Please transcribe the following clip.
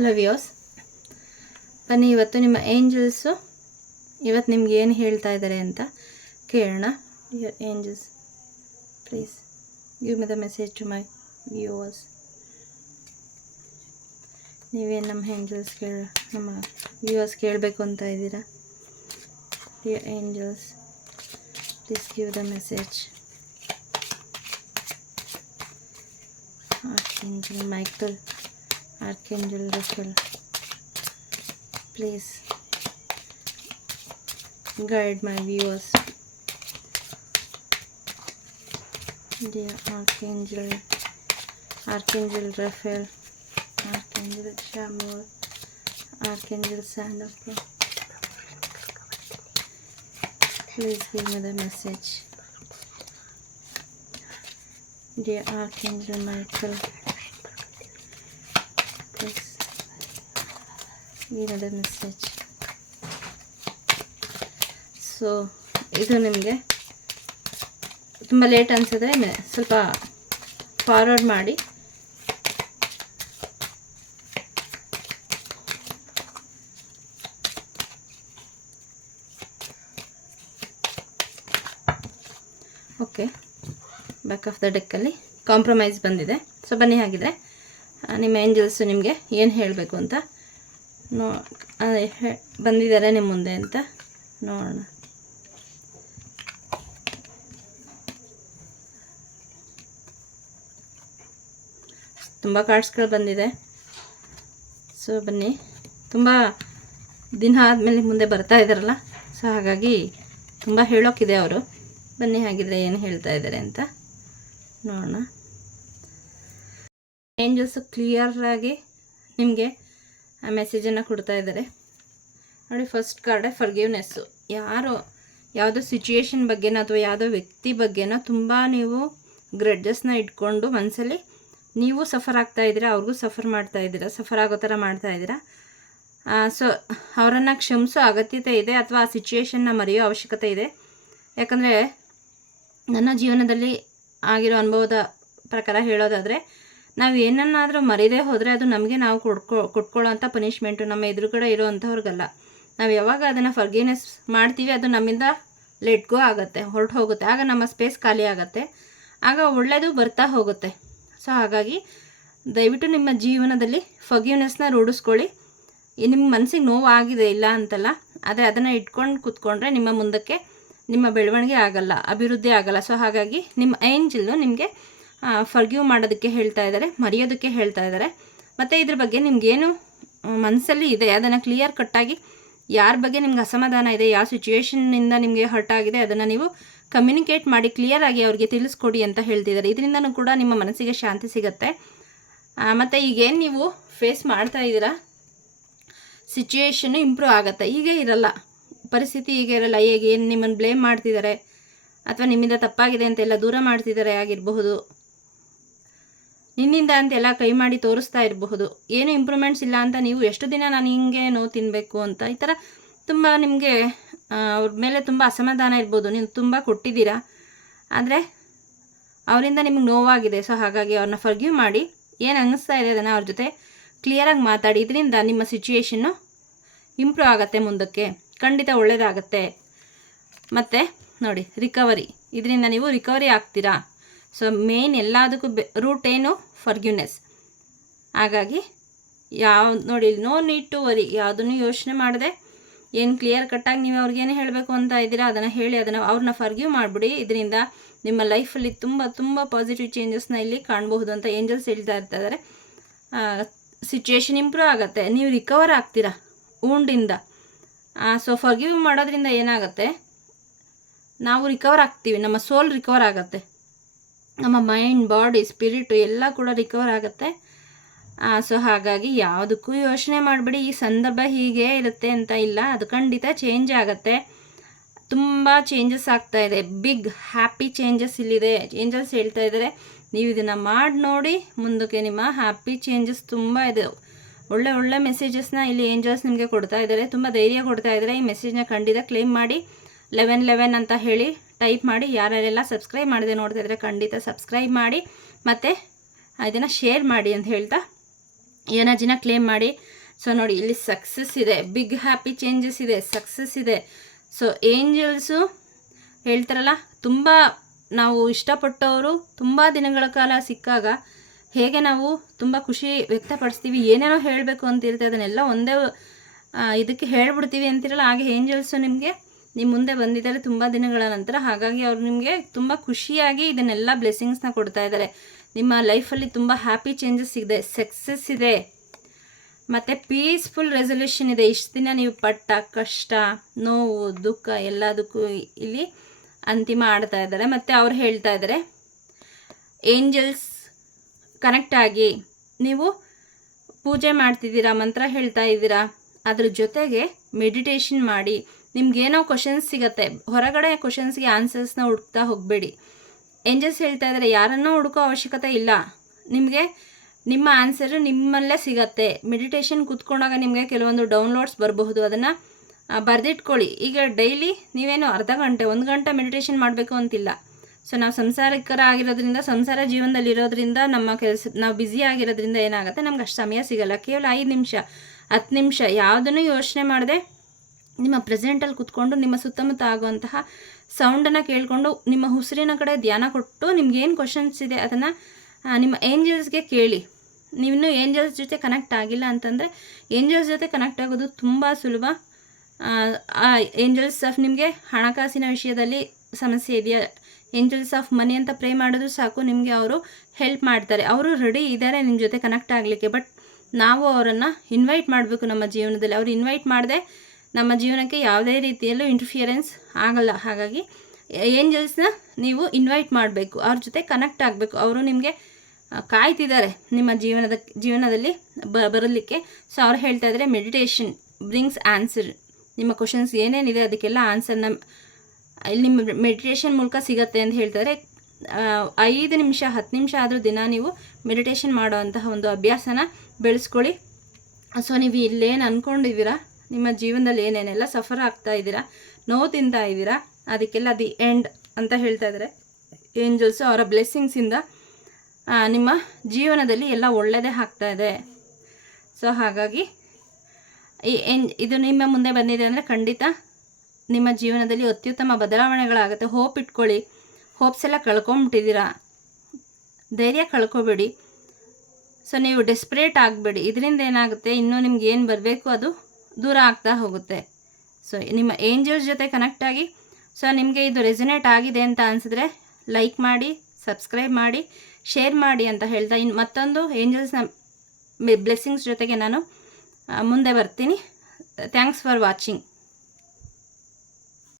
Hello views ಬನ್ನಿ ಇವತ್ತು ನಿಮ್ಮ ಏಂಜಲ್ಸು ಇವತ್ತು ನಿಮ್ಗೆ ಏನು ಹೇಳ್ತಾ ಇದ್ದಾರೆ ಅಂತ ಕೇಳೋಣ. Your angels please give me the message to my viewers ನೀವೇನು ನಮ್ಮ ಏಂಜಲ್ಸ್ ಕೇಳ, ನಮ್ಮ ವ್ಯೂವರ್ಸ್ ಕೇಳಬೇಕು ಅಂತ ಇದ್ದೀರಾ? Your angels please give the message Mike Michael Archangel Raphael. Please guide my viewers. Dear Archangel, Archangel Raphael, Archangel Samuel, Archangel Sandapro. Please give me the message. Dear Archangel Michael, give message. So ಇದು ನಿಮಗೆ ತುಂಬ late ಅನಿಸಿದೆ ಸ್ವಲ್ಪ forward ಮಾಡಿ. Okay back of the ಡೆಕ್ಕಲ್ಲಿ compromise ಬಂದಿದೆ. So ಬನ್ನಿ ಹಾಗಿದ್ರೆ, ನಿಮ್ಮ ಏಂಜಲ್ಸು ನಿಮಗೆ ಏನು ಹೇಳಬೇಕು ಅಂತ ನೋ, ಅದೇ ಬಂದಿದ್ದಾರೆ ನಿಮ್ಮ ಮುಂದೆ ಅಂತ ನೋಡೋಣ. ತುಂಬ ಕಾರ್ಡ್ಸ್ಗಳು ಬಂದಿದೆ. ಸೊ, ಬನ್ನಿ. ತುಂಬ ದಿನ ಆದಮೇಲೆ ಮುಂದೆ ಬರ್ತಾ ಇದ್ದಾರಲ್ಲ, ಸೊ, ಹಾಗಾಗಿ ತುಂಬ ಹೇಳೋಕ್ಕಿದೆ ಅವರು. ಬನ್ನಿ, ಹಾಗಿದ್ರೆ ಏನು ಹೇಳ್ತಾ ಇದ್ದಾರೆ ಅಂತ ನೋಡೋಣ. ಏಂಜಲ್ಸು ಕ್ಲಿಯರಾಗಿ ನಿಮಗೆ ಆ ಮೆಸೇಜನ್ನು ಕೊಡ್ತಾ ಇದ್ದಾರೆ. ನೋಡಿ ಫಸ್ಟ್ ಕಾರ್ಡೆ ಫರ್ಗಿವ್ನೆಸ್ಸು ಯಾರೋ ಯಾವುದೋ ಸಿಚುಯೇಷನ್ ಬಗ್ಗೆನೋ ಅಥವಾ ಯಾವುದೋ ವ್ಯಕ್ತಿ ಬಗ್ಗೆನೋ ತುಂಬ ನೀವು ಗ್ರೆಡ್ಜಸ್ನ ಇಟ್ಕೊಂಡು ಮನಸ್ಸಲ್ಲಿ ನೀವು ಸಫರ್ ಆಗ್ತಾ ಇದ್ದೀರಾ, ಅವ್ರಿಗೂ ಸಫರ್ ಮಾಡ್ತಾ ಇದ್ದೀರಾ ಸಫರ್ ಆಗೋ ಥರ ಮಾಡ್ತಾ ಇದ್ದೀರಾ. ಸೊ ಅವರನ್ನು ಕ್ಷಮಿಸೋ ಅಗತ್ಯತೆ ಇದೆ ಅಥವಾ ಆ ಸಿಚುಯೇಷನ್ನ ಮರೆಯೋ ಅವಶ್ಯಕತೆ ಇದೆ. ಯಾಕಂದರೆ ನನ್ನ ಜೀವನದಲ್ಲಿ ಆಗಿರೋ ಅನುಭವದ ಪ್ರಕಾರ ಹೇಳೋದಾದರೆ ನಾವು ಏನನ್ನಾದರೂ ಮರೀದೇ ಹೋದರೆ ಅದು ನಮಗೆ ನಾವು ಕೊಡ್ಕೊ ಕೊಟ್ಕೊಳ್ಳೋ ಅಂಥ ಪನಿಷ್ಮೆಂಟು ನಮ್ಮ ಎದುರುಗಡೆ ಇರೋವಂಥವ್ರಿಗಲ್ಲ ನಾವು ಯಾವಾಗ ಅದನ್ನು ಫರ್ಗಿನೆಸ್ ಮಾಡ್ತೀವಿ, ಅದು ನಮ್ಮಿಂದ ಲೆಟ್ ಗೋ ಆಗುತ್ತೆ, ಹೊರಟು ಹೋಗುತ್ತೆ. ಆಗ ನಮ್ಮ ಸ್ಪೇಸ್ ಖಾಲಿ ಆಗುತ್ತೆ. ಆಗ ಒಳ್ಳೆಯದು ಬರ್ತಾ ಹೋಗುತ್ತೆ. ಸೊ ಹಾಗಾಗಿ ದಯವಿಟ್ಟು ನಿಮ್ಮ ಜೀವನದಲ್ಲಿ ಫಗ್ಯೂನೆಸ್ನ ರೂಢಿಸ್ಕೊಳ್ಳಿ. ನಿಮ್ಮ ಮನಸ್ಸಿಗೆ ನೋವು ಆಗಿದೆ ಇಲ್ಲ ಅಂತಲ್ಲ ಆದರೆ ಅದನ್ನು ಇಟ್ಕೊಂಡು ಕೂತ್ಕೊಂಡ್ರೆ ನಿಮ್ಮ ಮುಂದಕ್ಕೆ ನಿಮ್ಮ ಬೆಳವಣಿಗೆ ಆಗಲ್ಲ, ಅಭಿವೃದ್ಧಿ ಆಗಲ್ಲ. ಸೊ ಹಾಗಾಗಿ ನಿಮ್ಮ ಏಂಜಲ್ಲು ನಿಮಗೆ ಫರ್ಗ್ಯೂ ಮಾಡೋದಕ್ಕೆ ಹೇಳ್ತಾ ಇದ್ದಾರೆ, ಮರೆಯೋದಕ್ಕೆ ಹೇಳ್ತಾ ಇದ್ದಾರೆ. ಮತ್ತು ಇದ್ರ ಬಗ್ಗೆ ನಿಮಗೇನು ಮನಸ್ಸಲ್ಲಿ ಇದೆ? ಅದನ್ನು ಕ್ಲಿಯರ್ ಕಟ್ಟಾಗಿ ಯಾರ ಬಗ್ಗೆ ನಿಮ್ಗೆ ಅಸಮಾಧಾನ ಇದೆ, ಯಾವ ಸಿಚುವೇಶನ್ನಿಂದ ನಿಮಗೆ ಹರ್ಟ್ ಆಗಿದೆ, ಅದನ್ನು ನೀವು ಕಮ್ಯುನಿಕೇಟ್ ಮಾಡಿ ಕ್ಲಿಯರ್ ಆಗಿ ಅವ್ರಿಗೆ ತಿಳಿಸ್ಕೊಡಿ ಅಂತ ಹೇಳ್ತಿದ್ದಾರೆ. ಇದರಿಂದನೂ ಕೂಡ ನಿಮ್ಮ ಮನಸ್ಸಿಗೆ ಶಾಂತಿ ಸಿಗುತ್ತೆ. ಮತ್ತು ಈಗೇನು ನೀವು ಫೇಸ್ ಮಾಡ್ತಾ ಇದ್ದೀರಾ? ಸಿಚುಯೇಷನ್ನು ಇಂಪ್ರೂವ್ ಆಗುತ್ತೆ. ಹೀಗೆ ಇರಲ್ಲ. ಪರಿಸ್ಥಿತಿ ಹೀಗೆ ಇರಲ್ಲ. ಹೇಗೆ ಏನು ನಿಮ್ಮನ್ನು ಬ್ಲೇಮ್ ಮಾಡ್ತಿದ್ದಾರೆ? ಅಥವಾ ನಿಮ್ಮಿಂದ ತಪ್ಪಾಗಿದೆ ಅಂತೆಲ್ಲ ದೂರ ಮಾಡ್ತಿದ್ದಾರೆ ಆಗಿರಬಹುದು. ನಿನ್ನಿಂದ ಅಂತೆಲ್ಲ ಕೈ ಮಾಡಿ ತೋರಿಸ್ತಾ ಇರಬಹುದು. ಏನು ಇಂಪ್ರೂವ್ಮೆಂಟ್ಸ್ ಇಲ್ಲ ಅಂತ ನೀವು ಎಷ್ಟು ದಿನ ನಾನು ಹಿಂಗೆ ನೋವು ತಿನ್ನಬೇಕು ಅಂತ ಈ ಥರ ತುಂಬ ನಿಮಗೆ ಅವ್ರ ಮೇಲೆ ತುಂಬ ಅಸಮಾಧಾನ ಇರ್ಬೋದು. ನೀವು ತುಂಬ ಕೊಟ್ಟಿದ್ದೀರಾ. ಆದರೆ ಅವರಿಂದ ನಿಮಗೆ ನೋವಾಗಿದೆ. ಸೊ ಹಾಗಾಗಿ ಅವ್ರನ್ನ ಫರ್ಗ್ಯೂ ಮಾಡಿ. ಏನು ಅನ್ನಿಸ್ತಾ ಇದೆ ಅದನ್ನು ಅವ್ರ ಜೊತೆ ಕ್ಲಿಯರಾಗಿ ಮಾತಾಡಿ. ಇದರಿಂದ ನಿಮ್ಮ ಸಿಚುಯೇಷನ್ನು ಇಂಪ್ರೂವ್ ಆಗುತ್ತೆ ಮುಂದಕ್ಕೆ. ಖಂಡಿತ ಒಳ್ಳೆಯದಾಗತ್ತೆ ಮತ್ತು ನೋಡಿ ರಿಕವರಿ ಇದರಿಂದ ನೀವು ರಿಕವರಿ ಆಗ್ತೀರಾ? ಸೊ ಮೇನ್ ಎಲ್ಲದಕ್ಕೂ ಬೆ ರೂಟ್ ಏನು? ಫರ್ಗ್ಯೂನೆಸ್ ಹಾಗಾಗಿ, ಯಾವ, ನೋಡಿ ನೋ ನೀಡ್ ಟು ವರಿ ಯಾವುದನ್ನು ಯೋಚನೆ ಮಾಡದೆ, ಏನು ಕ್ಲಿಯರ್ ಕಟ್ಟಾಗಿ ನೀವು ಅವ್ರಿಗೇನು ಹೇಳಬೇಕು ಅಂತ ಇದ್ದೀರಾ, ಅದನ್ನು ಹೇಳಿ, ಅದನ್ನು ಅವ್ರನ್ನ ಫರ್ಗ್ಯೂ ಮಾಡಿಬಿಡಿ. ಇದರಿಂದ ನಿಮ್ಮ ಲೈಫಲ್ಲಿ ತುಂಬ ತುಂಬ ಪಾಸಿಟಿವ್ ಚೇಂಜಸ್ನ ಇಲ್ಲಿ ಕಾಣಬಹುದು ಅಂತ ಏಂಜಲ್ಸ್ ಹೇಳ್ತಾ ಇರ್ತಾರೆ ಸಿಚುಯೇಷನ್ ಇಂಪ್ರೂವ್ ಆಗುತ್ತೆ. ನೀವು ರಿಕವರ್ ಆಗ್ತೀರಾ ಊಂಡಿಂದ ಸೊ ಫರ್ಗಿವ್ ಮಾಡೋದ್ರಿಂದ ಏನಾಗುತ್ತೆ? ನಾವು ರಿಕವರ್ ಆಗ್ತೀವಿ. ನಮ್ಮ ಸೋಲ್ ರಿಕವರ್ ಆಗುತ್ತೆ. ನಮ್ಮ ಮೈಂಡ್ ಬಾಡಿ ಸ್ಪಿರಿಟು ಎಲ್ಲ ಕೂಡ ರಿಕವರ್ ಆಗುತ್ತೆ. ಸೊ ಹಾಗಾಗಿ ಯಾವುದಕ್ಕೂ ಯೋಚನೆ ಮಾಡಬೇಡಿ. ಈ ಸಂದರ್ಭ ಹೀಗೆ ಇರುತ್ತೆ ಅಂತ ಇಲ್ಲ. ಅದು ಖಂಡಿತ ಚೇಂಜ್ ಆಗುತ್ತೆ. ತುಂಬ ಚೇಂಜಸ್ ಆಗ್ತಾ ಇದೆ. ಬಿಗ್ ಹ್ಯಾಪಿ ಚೇಂಜಸ್ ಇಲ್ಲಿದೆ. ಚೇಂಜಸ್ ಹೇಳ್ತಾ ಇದ್ದಾರೆ, ನೀವು ಇದನ್ನು ಮಾಡಿ ನೋಡಿ, ಮುಂದಕ್ಕೆ ನಿಮ್ಮ ಹ್ಯಾಪಿ ಚೇಂಜಸ್ ತುಂಬ ಇದೆ. ಒಳ್ಳೆ ಒಳ್ಳೆ ಮೆಸೇಜಸ್ನ ಇಲ್ಲಿ ಏಂಜಲ್ಸ್ ನಿಮಗೆ ಕೊಡ್ತಾ ಇದ್ದಾರೆ. ತುಂಬ ಧೈರ್ಯ ಕೊಡ್ತಾ ಇದ್ದಾರೆ. ಈ ಮೆಸೇಜ್ನ ಖಂಡಿತ ಕ್ಲೇಮ್ ಮಾಡಿ. ಲೆವೆನ್ ಲೆವೆನ್ ಅಂತ ಹೇಳಿ ಟೈಪ್ ಮಾಡಿ, ಯಾರ್ಯಾರೆಲ್ಲ ಸಬ್ಸ್ಕ್ರೈಬ್ ಮಾಡಿದೆ ನೋಡ್ತಾ ಇದ್ರೆ ಖಂಡಿತ ಸಬ್ಸ್ಕ್ರೈಬ್ ಮಾಡಿ, ಮತ್ತು ಇದನ್ನು ಶೇರ್ ಮಾಡಿ ಅಂತ ಹೇಳ್ತಾ ಎನರ್ಜಿನ ಕ್ಲೇಮ್ ಮಾಡಿ. ಸೊ ನೋಡಿ, ಇಲ್ಲಿ ಸಕ್ಸಸ್ ಇದೆ. ಬಿಗ್ ಹ್ಯಾಪಿ ಚೇಂಜಸ್ ಇದೆ. ಸಕ್ಸಸ್ ಇದೆ. ಸೊ ಏಂಜಲ್ಸು ಹೇಳ್ತಾರಲ್ಲ, ತುಂಬ ನಾವು ಇಷ್ಟಪಟ್ಟವರು ತುಂಬ ದಿನಗಳ ಕಾಲ ಸಿಕ್ಕಾಗ ಹೇಗೆ ನಾವು ತುಂಬ ಖುಷಿ ವ್ಯಕ್ತಪಡಿಸ್ತೀವಿ, ಏನೇನೋ ಹೇಳಬೇಕು ಅಂತಿರುತ್ತೆ ಅದನ್ನೆಲ್ಲ ಒಂದೇ ಇದಕ್ಕೆ ಹೇಳ್ಬಿಡ್ತೀವಿ ಅಂತಿರಲ್ಲ, ಹಾಗೆ ಏಂಜಲ್ಸು ನಿಮಗೆ ನಿಮ್ಮ ಮುಂದೆ ಬಂದಿದ್ದಾರೆ ತುಂಬ ದಿನಗಳ ನಂತರ, ಹಾಗಾಗಿ ಅವರು ನಿಮಗೆ ತುಂಬ ಖುಷಿಯಾಗಿ ಇದನ್ನೆಲ್ಲ ಬ್ಲೆಸ್ಸಿಂಗ್ಸ್ನ ಕೊಡ್ತಾ ಇದ್ದಾರೆ. ನಿಮ್ಮ ಲೈಫಲ್ಲಿ ತುಂಬ ಹ್ಯಾಪಿ ಚೇಂಜಸ್ ಇದೆ ಸಕ್ಸಸ್ ಇದೆ. ಮತ್ತು ಪೀಸ್ಫುಲ್ ರೆಸೊಲ್ಯೂಷನ್ ಇದೆ. ಇಷ್ಟು ದಿನ ನೀವು ಪಟ್ಟ ಕಷ್ಟ, ನೋವು, ದುಃಖ ಎಲ್ಲದಕ್ಕೂ ಇಲ್ಲಿ ಅಂತಿಮ ಆಡ್ತಾ ಇದ್ದಾರೆ. ಮತ್ತು ಅವ್ರು ಹೇಳ್ತಾ ಇದ್ದಾರೆ ಏಂಜಲ್ಸ್ ಕನೆಕ್ಟ್ ಆಗಿ ನೀವು ಪೂಜೆ ಮಾಡ್ತಿದ್ದೀರಾ, ಮಂತ್ರ ಹೇಳ್ತಾ ಇದ್ದೀರಾ, ಅದ್ರ ಜೊತೆಗೆ ಮೆಡಿಟೇಷನ್ ಮಾಡಿ. ನಿಮ್ಗೇನೋ ಕ್ವಶನ್ಸ್ ಸಿಗತ್ತೆ. ಹೊರಗಡೆ ಕ್ವಶನ್ಸ್ಗೆ ಆನ್ಸರ್ಸ್ನ ಹುಡುಕ್ತಾ ಹೋಗಬೇಡಿ. ಏಂಜಲ್ಸ್ ಹೇಳ್ತಾ ಇದ್ದಾರೆ ಯಾರನ್ನೋ ಹುಡುಕೋ ಅವಶ್ಯಕತೆ ಇಲ್ಲ. ನಿಮಗೆ ನಿಮ್ಮ ಆನ್ಸರು ನಿಮ್ಮಲ್ಲೇ ಸಿಗತ್ತೆ. ಮೆಡಿಟೇಷನ್ ಕೂತ್ಕೊಂಡಾಗ ನಿಮಗೆ ಕೆಲವೊಂದು ಡೌನ್ಲೋಡ್ಸ್ ಬರಬಹುದು. ಅದನ್ನು ಬರೆದಿಟ್ಕೊಳ್ಳಿ. ಈಗ ಡೈಲಿ ನೀವೇನು ಅರ್ಧ ಗಂಟೆ, ಒಂದು ಗಂಟೆ ಮೆಡಿಟೇಷನ್ ಮಾಡಬೇಕು ಅಂತಿಲ್ಲ. ಸೊ ನಾವು ಸಂಸಾರಿಕರ ಆಗಿರೋದ್ರಿಂದ, ಸಂಸಾರ ಜೀವನದಲ್ಲಿ ಇರೋದ್ರಿಂದ, ನಮ್ಮ ಕೆಲಸ, ನಾವು ಬ್ಯುಸಿ ಆಗಿರೋದ್ರಿಂದ ಏನಾಗುತ್ತೆ? ನಮ್ಗೆ ಅಷ್ಟು ಸಮಯ ಸಿಗಲ್ಲ. ಕೇವಲ ಐದು ನಿಮಿಷ, ಹತ್ತು ನಿಮಿಷ ಯಾವುದನ್ನು ಯೋಚನೆ ಮಾಡದೆ ನಿಮ್ಮ ಪ್ರೆಸೆಂಟಲ್ಲಿ ಕುತ್ಕೊಂಡು ನಿಮ್ಮ ಸುತ್ತಮುತ್ತ ಆಗುವಂತಹ ಸೌಂಡನ್ನು ಕೇಳಿಕೊಂಡು ನಿಮ್ಮ ಉಸಿರಿನ ಕಡೆ ಧ್ಯಾನ ಕೊಟ್ಟು ನಿಮ್ಗೇನು ಕ್ವಶನ್ಸ್ ಇದೆ ಅದನ್ನು ನಿಮ್ಮ ಏಂಜಲ್ಸ್ಗೆ ಕೇಳಿ. ನೀವು ಏಂಜಲ್ಸ್ ಜೊತೆ ಕನೆಕ್ಟ್ ಆಗಿಲ್ಲ ಅಂತಂದರೆ ಏಂಜಲ್ಸ್ ಜೊತೆ ಕನೆಕ್ಟ್ ಆಗೋದು ತುಂಬ ಸುಲಭ. ಏಂಜಲ್ಸ್ ಆಫ್ ನಿಮಗೆ ಹಣಕಾಸಿನ ವಿಷಯದಲ್ಲಿ ಸಮಸ್ಯೆ ಇದೆಯಾ? ಏಂಜಲ್ಸ್ ಆಫ್ ಮನಿ ಅಂತ ಪ್ರೇ ಮಾಡಿದ್ರು ಸಾಕು, ನಿಮಗೆ ಅವರು ಹೆಲ್ಪ್ ಮಾಡ್ತಾರೆ. ಅವರು ರೆಡಿ ಇದ್ದಾರೆ ನಿಮ್ಮ ಜೊತೆ ಕನೆಕ್ಟ್ ಆಗಲಿಕ್ಕೆ ಬಟ್ ನಾವು ಅವರನ್ನು ಇನ್ವೈಟ್ ಮಾಡಬೇಕು ನಮ್ಮ ಜೀವನದಲ್ಲಿ. ಅವ್ರು ಇನ್ವೈಟ್ ಮಾಡದೆ ನಮ್ಮ ಜೀವನಕ್ಕೆ ಯಾವುದೇ ರೀತಿಯಲ್ಲೂ ಇಂಟರ್ಫಿಯರೆನ್ಸ್ ಆಗಲ್ಲ. ಹಾಗಾಗಿ ಏಂಜಲ್ಸ್ನ ನೀವು ಇನ್ವೈಟ್ ಮಾಡಬೇಕು. ಅವ್ರ ಜೊತೆ ಕನೆಕ್ಟ್ ಆಗಬೇಕು. ಅವರು ನಿಮಗೆ ಕಾಯ್ತಿದ್ದಾರೆ ನಿಮ್ಮ ಜೀವನದ, ಜೀವನದಲ್ಲಿ ಬ, ಬರಲಿಕ್ಕೆ. ಸೊ ಅವ್ರು ಹೇಳ್ತಾ ಇದ್ದಾರೆ ಮೆಡಿಟೇಷನ್ ಬ್ರಿಂಗ್ಸ್ ಆನ್ಸರ್ ನಿಮ್ಮ ಕ್ವಶನ್ಸ್ ಏನೇನಿದೆ ಅದಕ್ಕೆಲ್ಲ ಆನ್ಸರ್ನ ಇಲ್ಲಿ ನಿಮ್ಮ ಮೆಡಿಟೇಷನ್ ಮೂಲಕ ಸಿಗತ್ತೆ ಅಂತ ಹೇಳ್ತಾರೆ ಐದು ನಿಮಿಷ, ಹತ್ತು ನಿಮಿಷ ಆದರೂ ದಿನ ನೀವು ಮೆಡಿಟೇಷನ್ ಮಾಡುವಂತಹ ಒಂದು ಅಭ್ಯಾಸನ ಬೆಳೆಸ್ಕೊಳ್ಳಿ. ಸೊ ನೀವು ಇಲ್ಲೇನು ಅಂದ್ಕೊಂಡಿದ್ದೀರಾ ನಿಮ್ಮ ಜೀವನದಲ್ಲಿ ಏನೇನೆಲ್ಲ ಸಫರ್ ಆಗ್ತಾ ಇದ್ದೀರಾ? ನೋವು ತಿಂತಾ ಇದ್ದೀರಾ? ಅದಕ್ಕೆಲ್ಲ ದಿ ಎಂಡ್ ಅಂತ ಹೇಳ್ತಾ ಇದ್ದಾರೆ. ಏಂಜಲ್ಸು ಅವರ ಬ್ಲೆಸ್ಸಿಂಗ್ಸಿಂದ ನಿಮ್ಮ ಜೀವನದಲ್ಲಿ ಎಲ್ಲ ಒಳ್ಳೆಯದೇ ಆಗ್ತಾ ಇದೆ. ಸೊ ಹಾಗಾಗಿ, ಈ ಏನ್ ಇದು ನಿಮ್ಮ ಮುಂದೆ ಬಂದಿದೆ ಅಂದರೆ ಖಂಡಿತ ನಿಮ್ಮ ಜೀವನದಲ್ಲಿ ಅತ್ಯುತ್ತಮ ಬದಲಾವಣೆಗಳಾಗುತ್ತೆ. ಹೋಪ್ ಇಟ್ಕೊಳ್ಳಿ. ಹೋಪ್ಸ್ ಎಲ್ಲ ಕಳ್ಕೊಂಬಿಟ್ಟಿದ್ದೀರಾ? ಧೈರ್ಯ ಕಳ್ಕೊಬೇಡಿ. ಸೊ ನೀವು ಡೆಸ್ಪ್ರೇಟ್ ಆಗಬೇಡಿ. ಇದರಿಂದ ಏನಾಗುತ್ತೆ? ಇನ್ನೂ ನಿಮ್ಗೆ ಏನು ಬರಬೇಕು ಅದು? ದೂರ ಆಗ್ತಾ ಹೋಗುತ್ತೆ. ಸೊ ನಿಮ್ಮ ಏಂಜಲ್ಸ್ ಜೊತೆ ಕನೆಕ್ಟ್ ಆಗಿ ಸೊ ನಿಮಗೆ ಇದು ರೆಸಿನೇಟ್ ಆಗಿದೆ ಅಂತ ಅನಿಸಿದ್ರೆ ಲೈಕ್ ಮಾಡಿ ಸಬ್ಸ್ಕ್ರೈಬ್ ಮಾಡಿ ಶೇರ್ ಮಾಡಿ ಅಂತ ಹೇಳ್ತಾ ಇನ್ನು ಮತ್ತೊಂದು ಏಂಜಲ್ಸ್ನ ಬ್ಲೆಸ್ಸಿಂಗ್ಸ್ ಜೊತೆಗೆ ನಾನು ಮುಂದೆ ಬರ್ತೀನಿ. Thanks for watching